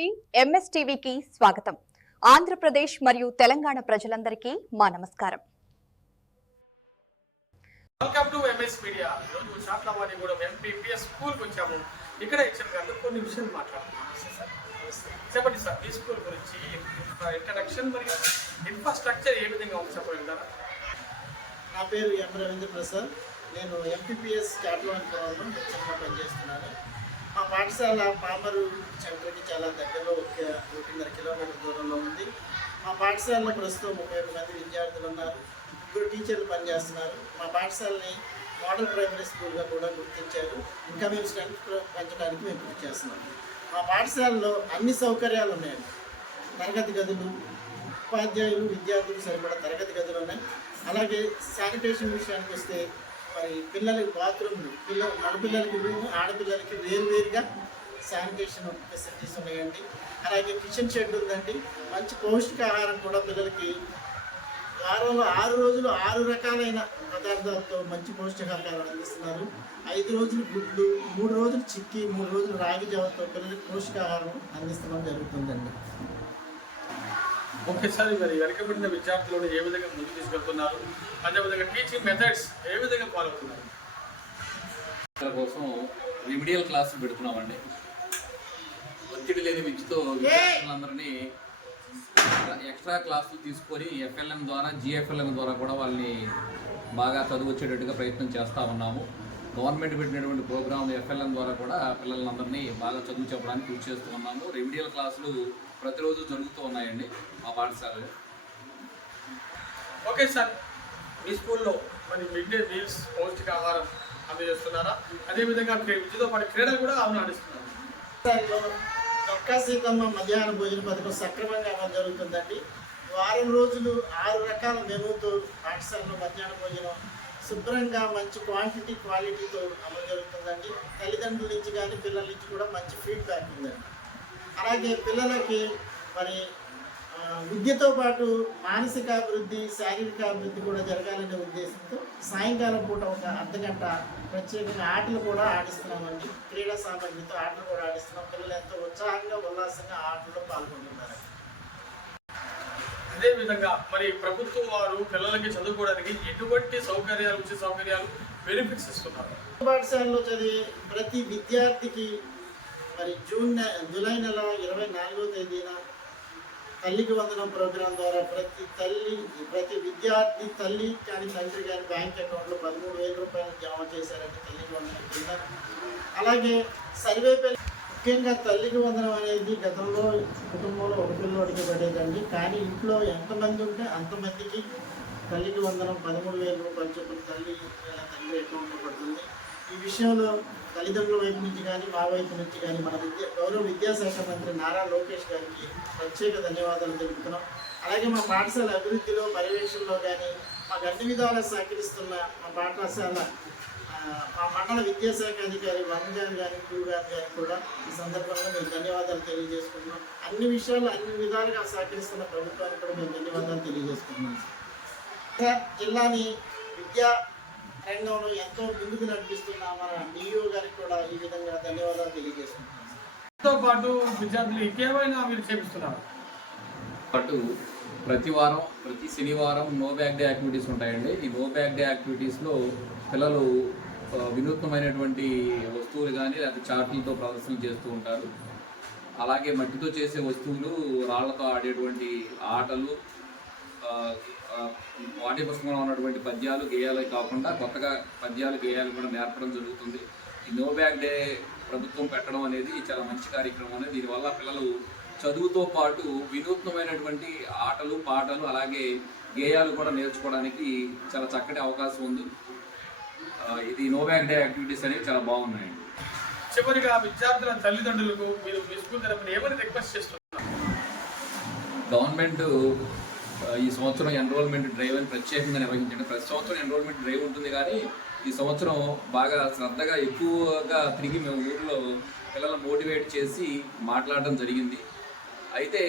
TV ఎంఎస్టీవీకి స్వాగతం. ఆంధ్రప్రదేశ్ మరియు తెలంగాణ ప్రజలందరికీ మా నమస్కారం. Welcome to MS media. ఈరోజు శాతవాణి కూడా ఎంపీపీఎస్ స్కూల్కి వచ్చాము. ఇక్కడ హెచ్ఎం గారితో కొన్ని విషయాలు మాట్లాడుతున్నాం. చెప్పండి సార్, ఈ స్కూల్ గురించి ఇంట్రడక్షన్ మరియు ఇన్ఫ్రాస్ట్రక్చర్ ఏ విధంగా ఉంది చెప్పగలుగుతారా? నా పేరు ఎం రవీంద్ర ప్రసాద్. నేను ఎంపీపీఎస్ శాతవాణి భవన్లో హెచ్ఎంగా పనిచేస్తున్నాను. మా పాఠశాల పామరు సెంటర్కి చాలా దగ్గరలో 1.5 కిలోమీటర్ దూరంలో ఉంది. మా పాఠశాలలో ప్రస్తుతం 31 మంది విద్యార్థులు ఉన్నారు. 3 టీచర్లు పనిచేస్తున్నారు. మా పాఠశాలని మోడల్ ప్రైమరీ స్కూల్గా కూడా గుర్తించారు. ఇంకా మేము స్ట్రెంత్ పెంచడానికి మేము కృషి చేస్తున్నాం. మా పాఠశాలలో అన్ని సౌకర్యాలు ఉన్నాయండి. తరగతి గదులు, ఉపాధ్యాయులు, విద్యార్థులు సరిపడా తరగతి గదులు ఉన్నాయి. అలాగే శానిటేషన్ విషయానికి వస్తే మరి పిల్లలకి బాత్రూమ్లు, మగపిల్లలకి ఆడపిల్లలకి వేరువేరుగా శానిటేషన్ ఫెసిలిటీస్ ఉన్నాయండి. అలాగే కిచెన్ షెడ్ ఉందండి. మంచి పౌష్టికాహారం కూడా పిల్లలకి వారంలో 6 రోజులు 6 రకాలైన పదార్థాలతో మంచి పౌష్టికాహారం అందిస్తున్నారు. 5 రోజులు గుడ్లు, 3 రోజులు చిక్కీ, 3 రోజులు రాగి జావతో పిల్లలకి పౌష్టికాహారం అందిస్తడం జరుగుతుందండి. ఒకేసారి మరి వెనకబడిన విద్యార్థులను ఏ విధంగా ముందుకు తీసుకెళ్తున్నారు, అదేవిధంగా టీచింగ్ మెథడ్స్ ఏ విధంగా ఫాలో అవుతున్నారు? కోసం రెమిడియల్ క్లాసులు పెడుతున్నామండి. ఒత్తిడి లేని విద్యతో విద్యార్థులందరినీ ఎక్స్ట్రా క్లాసులు తీసుకొని ఎఫ్ఎల్ఎం ద్వారా, జిఎఫ్ఎల్ఎం ద్వారా కూడా వాళ్ళని బాగా చదువు వచ్చేటట్టుగా ప్రయత్నం చేస్తూ ఉన్నాము. గవర్నమెంట్ పెట్టినటువంటి ప్రోగ్రామ్ ఎఫ్ఎల్ఎం ద్వారా కూడా పిల్లలందరినీ బాగా చదువు చెప్పడానికి కృషి చేస్తూ ఉన్నాము. రెమిడియల్ క్లాసులు ప్రతిరోజు జరుగుతూ ఉన్నాయండి మా పాఠశాలలో. ఓకే సార్, మీ స్కూల్లో మరి మిడ్ డే మీల్స్ పౌష్టికాహారం అందజేస్తున్నారా? అదేవిధంగా విద్యతో పాటు క్రీడలు కూడా నడుస్తున్నారు. డొక్కా సీతమ్మ మధ్యాహ్న భోజన పథకం సక్రమంగా అమలు జరుగుతుందండి. వారం రోజులు 6 రకాల మెనూతో పాఠశాలలో మధ్యాహ్న భోజనం శుభ్రంగా మంచి క్వాంటిటీ క్వాలిటీతో అమలు జరుగుతుందండి. తల్లిదండ్రుల నుంచి కానీ పిల్లల నుంచి కూడా మంచి ఫీడ్బ్యాక్ ఉందండి. అలాగే పిల్లలకి మరి విద్యతో పాటు మానసిక అభివృద్ధి, శారీరక అభివృద్ధి కూడా జరగాలనే ఉద్దేశంతో సాయంకాలం పూట ఒక అర్ధగంట ప్రత్యేకంగా ఆటలు కూడా ఆడిస్తున్నామండి. క్రీడా సామగ్రితో ఆటలు కూడా ఆడిస్తున్నాం. పిల్లలు ఎంతో ఉత్సాహంగా, ఉల్లాసంగా ఆటల్లో పాల్గొంటున్నారు. అదేవిధంగా మరి ప్రభుత్వం వారు పిల్లలకి చదువుకోవడానికి ఎటువంటి సౌకర్యాలు, ఉచిత సౌకర్యాలు, బెనిఫిట్స్ ఇస్తున్నారు? పాఠశాలలో చదివే ప్రతి విద్యార్థికి మరి జూలై నెల 24వ తేదీన తల్లికి వందనం ప్రోగ్రాం ద్వారా ప్రతి విద్యార్థి తల్లి కానీ తండ్రి కానీ బ్యాంక్ అకౌంట్లో 13,000 రూపాయలు జమ చేశారంటే తల్లికి వందనం కింద. అలాగే సర్వేపల్లి ముఖ్యంగా తల్లికి వందనం అనేది గతంలో కుటుంబంలో ఒక పిల్లోడికి పడేదండి. కానీ ఇంట్లో ఎంతమంది ఉంటే అంతమందికి తల్లికి వందనం 13,000 రూపాయలు చొప్పున తండ్రి అకౌంట్లో పడుతుంది. ఈ విషయంలో తల్లిదండ్రుల వైపు నుంచి కానీ మా వైపు నుంచి కానీ మన గౌరవ విద్యాశాఖ మంత్రి నారా లోకేష్ గారికి ప్రత్యేక ధన్యవాదాలు తెలుపుతున్నాం. అలాగే మా పాఠశాల అభివృద్ధిలో, పర్యవేక్షణలో కానీ మాకు అన్ని విధాలా సహకరిస్తున్న మా పాఠశాల మా మండల విద్యాశాఖ అధికారి వన్ గారు కానీ, 2 గారు కానీ కూడా ఈ సందర్భంగా మేము ధన్యవాదాలు తెలియజేసుకుంటున్నాం. అన్ని విషయాలు అన్ని విధాలుగా సహకరిస్తున్న ప్రభుత్వానికి కూడా మేము ధన్యవాదాలు తెలియజేసుకుంటున్నాం. జిల్లాని విద్యా రంగంలో ఎంతో ముందుకు నడిపిస్తున్న మన డిఓ గారికి కూడా ఈ విధంగా ధన్యవాదాలు తెలియజేసుకుంటున్నాం. దీంతో పాటు విద్యార్థులు ఇంకేమైనా మీరు చేపిస్తున్నారు? పాటు ప్రతి వారం, ప్రతి శనివారం నో బ్యాగ్ డే యాక్టివిటీస్ ఉంటాయండి. ఈ నో బ్యాగ్ డే యాక్టివిటీస్లో పిల్లలు వినూత్నమైనటువంటి వస్తువులు కానీ లేకపోతే చార్టులతో ప్రదర్శనలు చేస్తూ ఉంటారు. అలాగే మట్టితో చేసే వస్తువులు, రాళ్లతో ఆడేటువంటి ఆటలు, వాటి పుస్తకంలో ఉన్నటువంటి పద్యాలు, గేయాలు కాకుండా కొత్తగా పద్యాలు, గేయాలు కూడా నేర్పడం జరుగుతుంది. ఈ నో బ్యాగ్ డే ప్రభుత్వం పెట్టడం అనేది చాలా మంచి కార్యక్రమం అనేది. దీనివల్ల పిల్లలు చదువుతో పాటు వినూత్నమైనటువంటి ఆటలు, పాటలు, అలాగే గేయాలు కూడా నేర్చుకోవడానికి చాలా చక్కటి అవకాశం ఉంది. ఇది నో బ్యాగ్ డే యాక్టివిటీస్ అనేవి చాలా బాగున్నాయండి. చివరిగా విద్యార్థుల తల్లిదండ్రులకు మీరు మీ స్కూల్ తరపున ఏమని రిక్వెస్ట్ చేస్తున్నారు? గవర్నమెంట్ ఈ సంవత్సరం ఎన్రోల్మెంట్ డ్రైవ్ అని ప్రత్యేకంగా నిర్వహించండి. ప్రతి సంవత్సరం ఎన్రోల్మెంట్ డ్రైవ్ ఉంటుంది, కానీ ఈ సంవత్సరం బాగా శ్రద్ధగా ఎక్కువగా తిరిగి మేము ఊళ్ళో పిల్లలను మోటివేట్ చేసి మాట్లాడడం జరిగింది. అయితే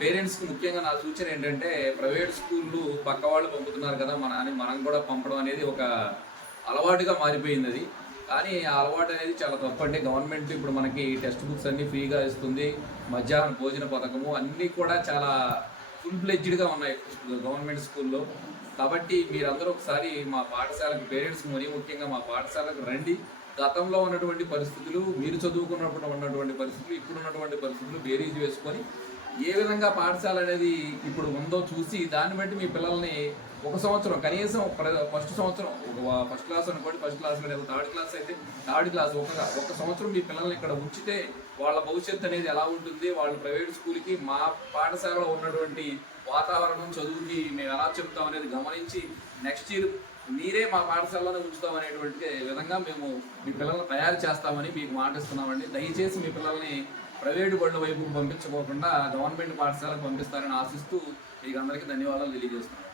పేరెంట్స్కి ముఖ్యంగా నా సూచన ఏంటంటే, ప్రైవేట్ స్కూళ్ళు పక్క వాళ్ళు పంపుతున్నారు కదా మనం కూడా పంపడం అనేది ఒక అలవాటుగా మారిపోయింది. అది కానీ ఆ అలవాటు అనేది చాలా తప్పండి. గవర్నమెంట్ ఇప్పుడు మనకి టెక్స్ట్ బుక్స్ అన్నీ ఫ్రీగా ఇస్తుంది, మధ్యాహ్న భోజన పథకము అన్నీ కూడా చాలా ఫుల్ ఫ్లెడ్జ్డ్గా ఉన్నాయి గవర్నమెంట్ స్కూల్లో. కాబట్టి మీరందరూ ఒకసారి మా పాఠశాలకు పేరెంట్స్ మరీ ముఖ్యంగా మా పాఠశాలకు రండి. గతంలో ఉన్నటువంటి పరిస్థితులు, మీరు చదువుకున్నప్పుడు ఉన్నటువంటి పరిస్థితులు, ఇప్పుడున్నటువంటి పరిస్థితులు బేరీజ్ వేసుకొని ఏ విధంగా పాఠశాల అనేది ఇప్పుడు ఉందో చూసి దాన్ని బట్టి మీ పిల్లల్ని ఒక సంవత్సరం కనీసం ఫస్ట్ సంవత్సరం ఫస్ట్ క్లాస్ అనుకోండి, ఫస్ట్ క్లాస్ లేదా థర్డ్ క్లాస్ అయితే థర్డ్ క్లాస్ ఒక సంవత్సరం మీ పిల్లల్ని ఇక్కడ ఉంచితే వాళ్ళ భవిష్యత్తు అనేది ఎలా ఉంటుంది, వాళ్ళు ప్రైవేట్ స్కూల్కి మా పాఠశాలలో ఉన్నటువంటి వాతావరణం చదువుకి మేము ఎలా చెప్తాం అనేది గమనించి నెక్స్ట్ ఇయర్ మీరే మా పాఠశాలలోనే ఉంచుతాం అనేటువంటి విధంగా మేము మీ పిల్లల్ని తయారు చేస్తామని మీకు మాటిస్తున్నామండి. దయచేసి మీ పిల్లల్ని ప్రైవేటు బడుల వైపు పంపించుకోకుండా గవర్నమెంట్ పాఠశాలకు పంపిస్తారని ఆశిస్తూ మీకు అందరికీ ధన్యవాదాలు తెలియజేస్తున్నాను.